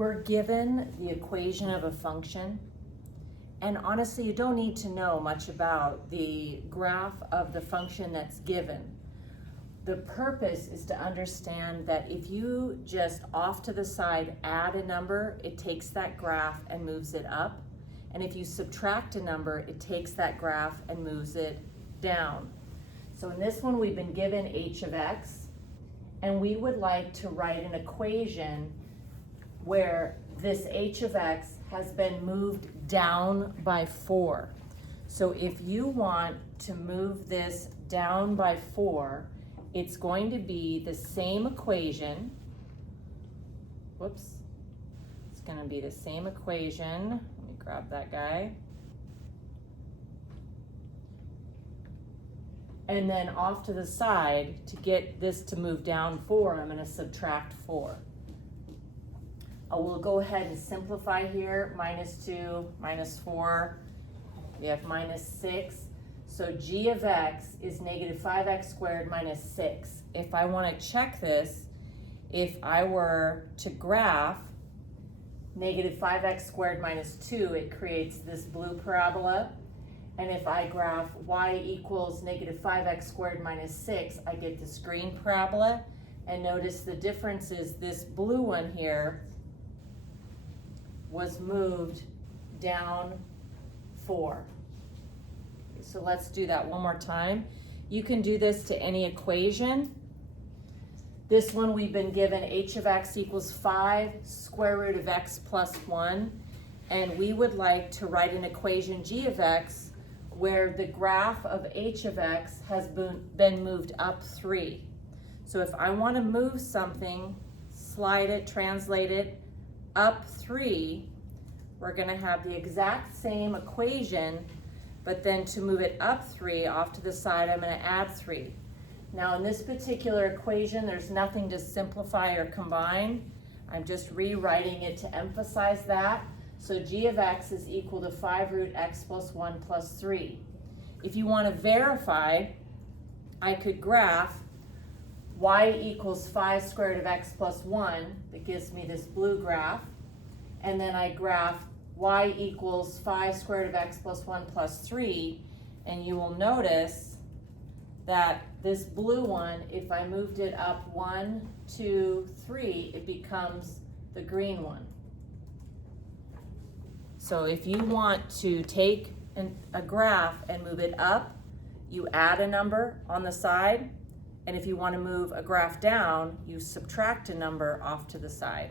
We're given the equation of a function, and honestly, you don't need to know much about the graph of the function that's given. The purpose is to understand that if you just off to the side add a number, it takes that graph and moves it up. And if you subtract a number, it takes that graph and moves it down. So in this one, we've been given h of x, and we would like to write an equation where this h of x has been moved down by 4. So if you want to move this down by 4, it's going to be the same equation. Whoops. It's going to be the same equation. Let me grab that guy. And then off to the side, to get this to move down 4, I'm going to subtract 4. We'll go ahead and simplify here. -2, -4, we have -6. So g of x is -5x squared minus 6. If I want to check this, if I were to graph -5x squared minus 2, it creates this blue parabola. And if I graph y equals -5x squared minus 6, I get this green parabola. And notice the difference is this blue one here was moved down 4. So let's do that one more time. You can do this to any equation. This one we've been given h of x equals 5 square root of x plus 1. And we would like to write an equation g of x where the graph of h of x has been moved up 3. So if I want to move something, slide it, translate it, up 3, we're going to have the exact same equation, but then to move it up 3 off to the side, I'm going to add 3. Now in this particular equation, there's nothing to simplify or combine. I'm just rewriting it to emphasize that. So g of x is equal to 5 root x plus 1 plus 3. If you want to verify, I could graph y equals 5 square root of x plus 1, that gives me this blue graph, and then I graph y equals 5 square root of x plus 1 plus 3, and you will notice that this blue one, if I moved it up 1, 2, 3, it becomes the green one. So if you want to take a graph and move it up, you add a number on the side. And if you want to move a graph down, you subtract a number off to the side.